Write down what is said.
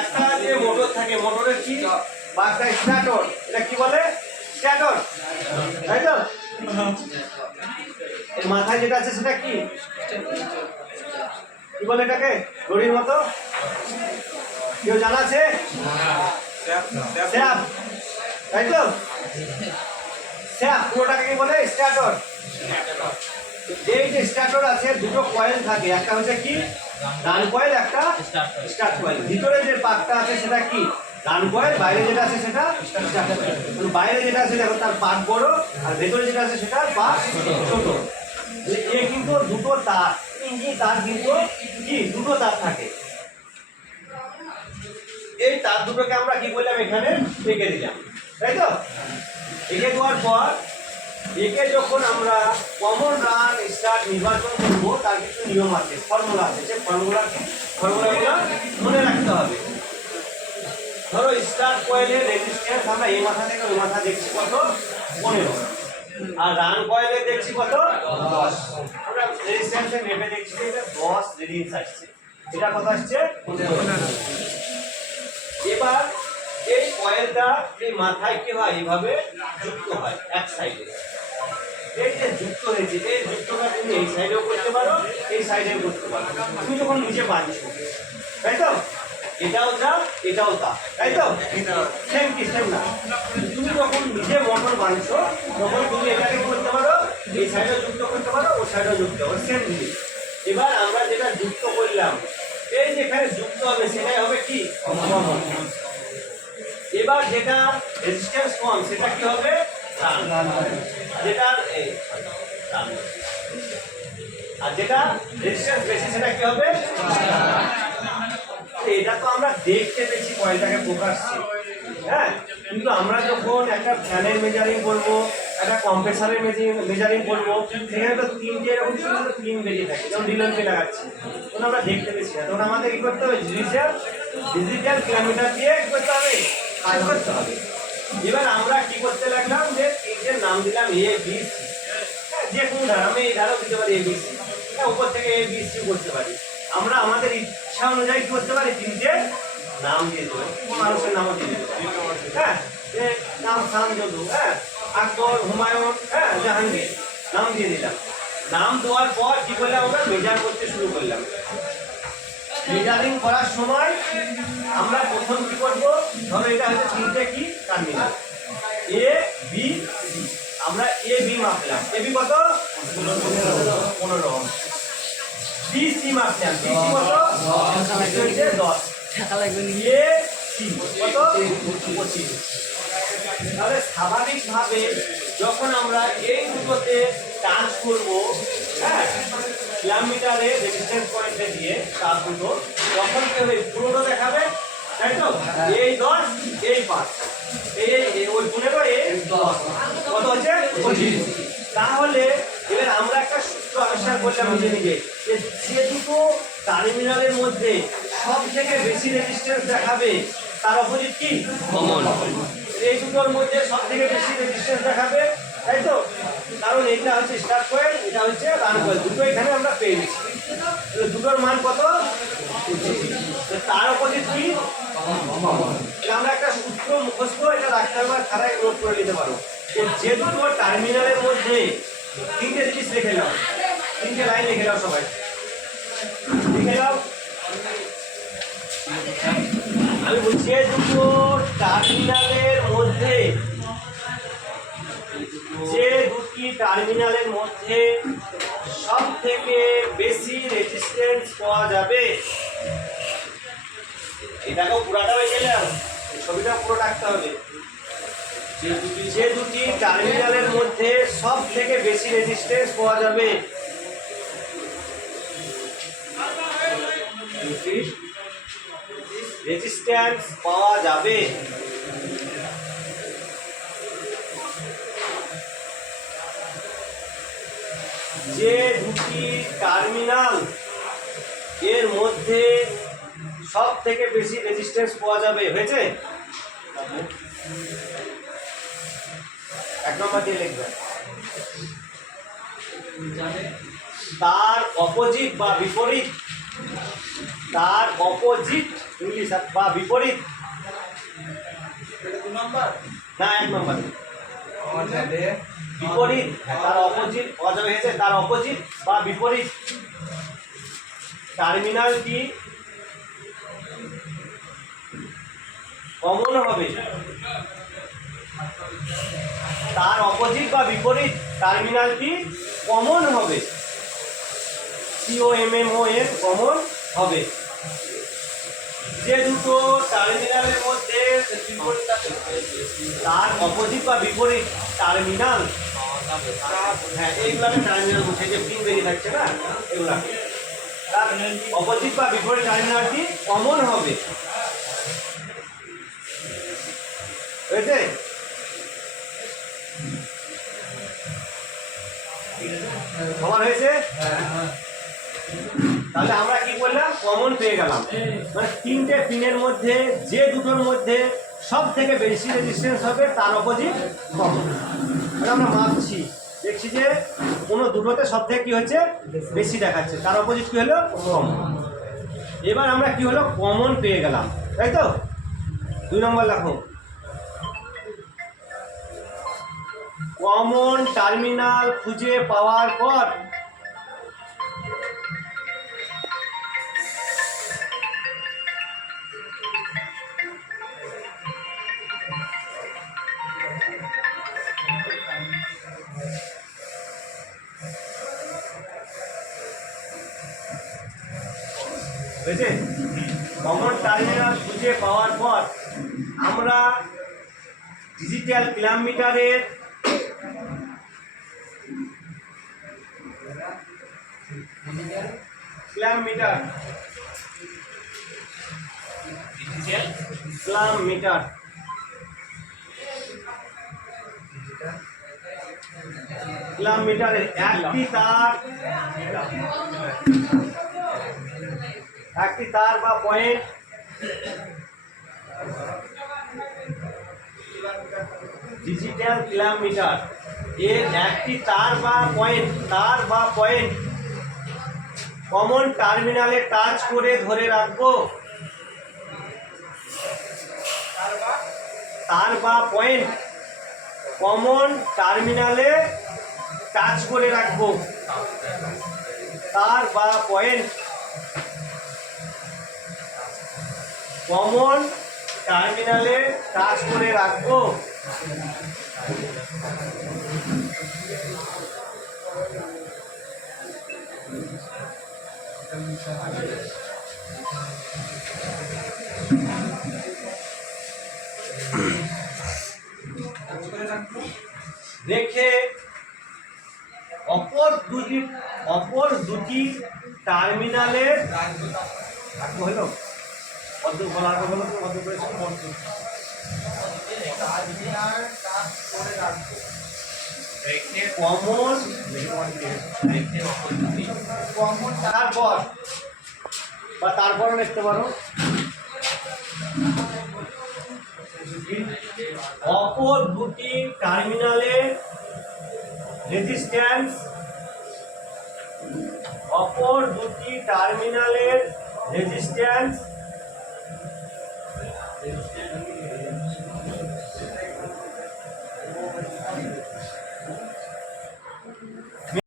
একটা যে মোটর থাকে, মোটরের কি বা একটা স্টার্টর, এটা কি বলে? স্টার্টর, তাই তো? এর মাথায় যেটা আছে সেটা কি কি বলে এটাকে? ঘড়ির মতো কেউ জানা আছে? শ্যাফট, তাই তো? শ্যাফট পুরোটাকে কি বলে? স্টার্টর। এই যে স্টার্টর আছে দুটো কয়েল থাকে, একটা হচ্ছে কি রান কয়েল, একটা স্টার্ট কয়েল। ভিতরে যে পাকটা আছে সেটা কি রান কয়েল, বাইরে যেটা আছে সেটা স্টার্ট কয়েল। বাইরে যেটা আছে দেখো তার পাক বড়, আর ভেতরে যেটা আছে সেটা পাক ছোট। এ কিন্তু দুটো তার, এই তার কিন্তু কি দুটো তার থাকে। এই তার দুটোকে আমরা কি বললাম এখানে এঁকে দিলাম, তাই তো? এঁকে দেওয়ার পর একে যখন আমরা কমন রান স্টার্ট নির্বাচন করব তার কিছু নিয়ম আছে, ফর্মুলা আছে। সেই ফর্মুলাগুলো মনে রাখতে হবে। ধরো স্টার্ট কয়েলের রেজিস্ট্যান্স আমরা এই মাথা থেকে ওই মাথা দেখছি কত 15, আর রান কয়েলে দেখছি কত 10। আমরা রেজিস্ট্যান্সের মেপে দেখছি এটা 10 রিডিংস আসছে, এটা কত আসছে 15। এবার এই কয়েলটা এই মাথায় কি হয় এইভাবে যুক্ত হয় এক সাইডে। এই যে যুক্ত হয়েছে, এই যুক্তটা তুমি এই সাইডেও করতে পারো, এই সাইডেও করতে পারো। তুমি যখন নিচে বাঁধছো, তাই তো? এটাও যা এটাও তা, তাই তো? সেম কি সেম না? তুমি যখন নিজে মোটর বাঁধছো তখন তুমি এটাকে করতে পারো, এই সাইডেও যুক্ত করতে পারো, ওই সাইডেও যুক্ত করো, সেম জিনিস। এবার আমরা যেটা যুক্ত করলাম, এই যেখানে যুক্ত হবে সেটাই হবে কি কমন। এবার যেটা রেজিস্ট্যান্স কম সেটা কি হবে রান, যেটা আর যেটা রেজিস্ট্যান্স বেশি সেটা কি হবে। এটা তো আমরা দেখতে পেয়েছি কয়েলটাকে প্রকাশ্যে, হ্যাঁ, কিন্তু আমরা যখন একটা ফ্যানের মেজারিং করবো, একটা কম্প্রেসারের মেজারিং করবো, সেখানে তো তিনটে এরকম ছোট পিন বেরিয়ে থাকে, যেমন ডিলনকে লাগাচ্ছি, তখন আমরা দেখতে পেয়েছি না। তখন আমাদের কি করতে হবে? ডিজিটাল কিলোমিটার দিয়ে কি করতে হবে? কাজ করতে হবে। এবার আমরা কি করতে লাগলাম যে তিনটের নাম দিলাম এ বি সি, যে কোনো ধারা, আমি এই ধারাও দিতে পারি এ বি সি, উপর থেকে এ বি সি করতে পারি। আমরা আমাদের ইচ্ছা অনুযায়ী কি করতে পারি? তিনটে নাম দিয়ে দেবো, মানুষের নামও দিয়ে দিতে পারি, হ্যাঁ, যে নাম শাহজাহান, হ্যাঁ, আকবর, হুমায়ুন, হ্যাঁ, জাহাঙ্গীর, নাম দিয়ে দিলাম। নাম দেওয়ার পর কি করলাম? আমরা মেজার করতে শুরু করলাম। মেজারিং করার সময় আমরা প্রথম কি করব? ধরো এটা হচ্ছে তিনটে কি টার্মিনাল এ বি সি, আমরা এ বি মাপলাম, এ বি কত 15, বি সি মাপলাম, বি সি কত 10, এ সি কত 25। তাহলে স্বাভাবিকভাবে যখন আমরা এই দুটোতে টাচ করব, হ্যাঁ, কিলোমিটারে রেজিস্ট্যান্স পয়েন্টে দিয়ে তার দুটো, তখন কি হবে? পুরোটা দেখাবে, তাই তো? এই 10 এই 5, এই ওই 15 এই 10 কত হচ্ছে 25। তাহলে এবার আমরা একটা সূত্র আবিষ্কার করলাম নিজে নিজে, যে দুটো টার্মিনালের মধ্যে সব থেকে বেশি রেজিস্ট্যান্স দেখাবে তার অপোজিট কি কমন। এই দুটোর মধ্যে সব থেকে বেশি রেজিস্ট্যান্স দেখাবে, তাই তো? কারণ এটা হচ্ছে স্টার্ট কয়েল, এটা হচ্ছে রান কয়েল, দুটো এখানে আমরা পেয়েছি। দুটোর মান কত? তার অপোজিট কি কমন। আমরা একটা সূত্র মুখস্থ এটা রাখতে হবে, খাতায় নোট করে নিতে পারো। যে দুটো টার্মিনালের মধ্যে তিনটে জিনিস লিখে নাও, তিনটে লাইন লিখে নাও, সবাই লিখে নাও। আমি বলছি দুটো টার্মিনালের মধ্যে, যে দুটি টার্মিনালের মধ্যে সব থেকে বেশি রেজিস্ট্যান্স পাওয়া যাবে, এটাকেও পুরাটা হয়ে গেলাম, ছবিটা পুরো রাখতে হবে। যে দুটি টার্মিনালের মধ্যে সব থেকে বেশি রেজিস্ট্যান্স পাওয়া যাবে, রেজিস্ট্যান্স পাওয়া যাবে, যে দুটি টার্মিনাল এর মধ্যে সব থেকে বেশি রেজিস্ট্যান্স পাওয়া যাবে। হয়েছে? এক নম্বর দিয়ে লিখবেন। তার অপোজিট বা বিপরীত, তার অপোজিট ইংলিশ বা বিপরীত, না 1 নম্বর বিপরীত, তার অপোজিট, অজয় হয়েছে তার অপোজিট বা বিপরীত। টার্মিনালটি কমন হবে, তার অপোজিট বা বিপরীত টার্মিনালটি কমন হবে, COMMON কমন হবে। যে দুটো টার্মিনালের মধ্যে তার অপোজিট বা বিপরীত টার্মিনাল, হ্যাঁ এইগুলাকে টার্মিনাল বলছে, যে পিন বেরিয়ে থাকছে না এগুলা, তার অপোজিট বা বিপরীত টার্মিনালটি কমন হবে, হয়েছে? সমান হয়েছে? তাহলে আমরা কি করলাম, কমন পেয়ে গেলাম, মানে তিনটে পিনের মধ্যে যে দুটোর মধ্যে সব থেকে বেশি রেজিস্ট্যান্স হবে তার অপোজিট কমন। আমরা মাপছি, দেখছি যে কোনো দুটোতে সব থেকে কি হচ্ছে বেশি দেখাচ্ছে, তার অপোজিট কি হলো কমন। এবার আমরা কি হলো কমন পেয়ে গেলাম, তাই তো? 2 নম্বর লেখো, কমন টার্মিনাল খুঁজে পাওয়ার পর হয়েছে, কমন টার্মিনাল খুঁজে পাওয়ার পর আমরা ডিজিটাল ক্ল্যাম্প মিটারের ক্ল্যাম্প মিটার ক্ল্যাম্প মিটারের একটি তার বা পয়েন্ট ডিজিটাল ক্ল্যাম্প মিটার এর একটি তার বা পয়েন্ট কমন টার্মিনালে টাচ করে ধরে রাখবো, তার বা পয়েন্ট কমন টার্মিনালে টাচ করে রাখবো, তার বা পয়েন্ট কমন টার্মিনালে টাচ করে রাখবো। রেখে অপর দুটি টার্মিনালের হলো কত বলার হলো কত করেছিল কমন তারপর বা তারপরও লিখতে পারো, অপর দুটি টার্মিনালের রেজিস্ট্যান্স, অপর দুটি টার্মিনালের রেজিস্ট্যান্স